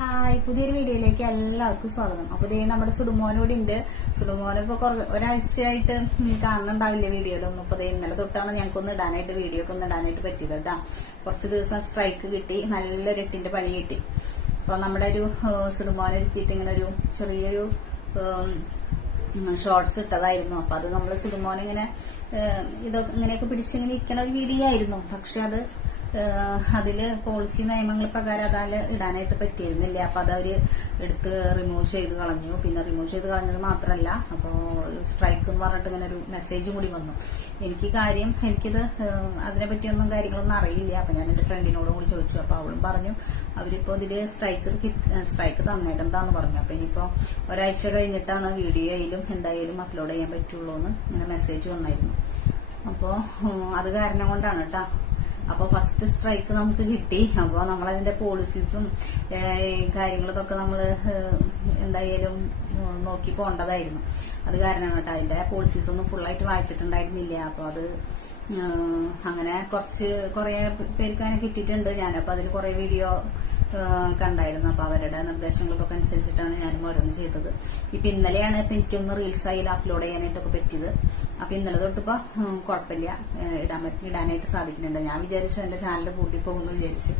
Hi, പുതിയൊരു വീഡിയോയിലേക്ക് എല്ലാവർക്കും സ്വാഗതം. അപ്പൊ ഇതേ നമ്മുടെ സുടുമോനോട് ഉണ്ട്. സുടുമോനെ ഇപ്പൊ ഒരാഴ്ചയായിട്ട് കാണുന്നുണ്ടാവില്ല വീഡിയോയിലൊന്നും. ഇപ്പൊ ഇന്നലെ തൊട്ടാണ് ഞങ്ങൾക്കൊന്ന് ഇടാനായിട്ട് വീഡിയോ ഒക്കെ ഒന്ന് ഇടാനായിട്ട് പറ്റിയത് കേട്ടാ. കുറച്ച് ദിവസം സ്ട്രൈക്ക് കിട്ടി, നല്ലൊരു എട്ടിന്റെ പണി കിട്ടി. അപ്പൊ നമ്മുടെ ഒരു സുടുമോനെ എത്തിയിട്ട് ഇങ്ങനെ ഒരു ചെറിയൊരു ഷോർട്സ് ഇട്ടതായിരുന്നു. അപ്പൊ അത് നമ്മള് സുടുമോനെ ഇങ്ങനെ ഇതൊക്കെ ഇങ്ങനെയൊക്കെ പിടിച്ചിങ്ങനെ ഇരിക്കണ ഒരു വീഡിയോ ആയിരുന്നു. പക്ഷെ അതില് പോളിസി നിയമങ്ങൾ പ്രകാരം അതാല് ഇടാനായിട്ട് പറ്റിയിരുന്നില്ല. അപ്പൊ അതവര് എടുത്ത് റിമൂവ് ചെയ്ത് കളഞ്ഞു. പിന്നെ റിമൂവ് ചെയ്ത് കളഞ്ഞത് മാത്രല്ല, അപ്പൊ സ്ട്രൈക്ക് എന്ന് പറഞ്ഞിട്ട് ഇങ്ങനെ ഒരു മെസ്സേജ് കൂടി വന്നു. എനിക്കിത് അതിനെ പറ്റിയൊന്നും കാര്യങ്ങളൊന്നും അറിയില്ല. അപ്പൊ ഞാൻ എന്റെ ഫ്രണ്ടിനോട് കൂടി ചോദിച്ചു. അപ്പൊ അവളും പറഞ്ഞു അവരിപ്പോ ഇതില് സ്ട്രൈക്ക് തന്നേക്കെന്താന്ന് പറഞ്ഞു. അപ്പൊ ഇനിയിപ്പോ ഒരാഴ്ച കഴിഞ്ഞിട്ടാണ് വീഡിയോയിലും എന്തായാലും അപ്ലോഡ് ചെയ്യാൻ പറ്റുള്ളൂ എന്ന് ഇങ്ങനെ മെസ്സേജ് വന്നായിരുന്നു. അപ്പോ അത് കാരണം കൊണ്ടാണ് കേട്ടാ. അപ്പൊ ഫസ്റ്റ് സ്ട്രൈക്ക് നമുക്ക് കിട്ടി. അപ്പൊ നമ്മളതിന്റെ പോളിസീസും കാര്യങ്ങളൊക്കെ നമ്മള് എന്തായാലും നോക്കി പോകേണ്ടതായിരുന്നു. അത് കാരണമാണ് കേട്ടോ. അതിന്റെ പോളിസീസ് ഒന്നും ഫുള്ളായിട്ട് വായിച്ചിട്ടുണ്ടായിരുന്നില്ല. അപ്പൊ അത് അങ്ങനെ കുറെ പേർക്ക് അങ്ങനെ കിട്ടിയിട്ടുണ്ട്. ഞാനപ്പോ അതിൽ കുറെ വീഡിയോ കണ്ടായിരുന്നു. അപ്പൊ അവരുടെ നിർദ്ദേശങ്ങൾക്കൊക്കെ അനുസരിച്ചിട്ടാണ് ഞാനും ഓരോന്ന് ചെയ്തത്. ഇപ്പൊ ഇന്നലെയാണ് ഇപ്പൊ എനിക്കൊന്ന് റീൽസ് ആയി അപ്ലോഡ് ചെയ്യാനായിട്ടൊക്കെ പറ്റിയത്. അപ്പൊ ഇന്നലെ തൊട്ടിപ്പോ കുഴപ്പമില്ല, ഇടാനായിട്ട് സാധിക്കുന്നുണ്ട്. ഞാൻ വിചാരിച്ചു എന്റെ ചാനൽ പൂട്ടിപ്പോകുന്നു വിചാരിച്ചു.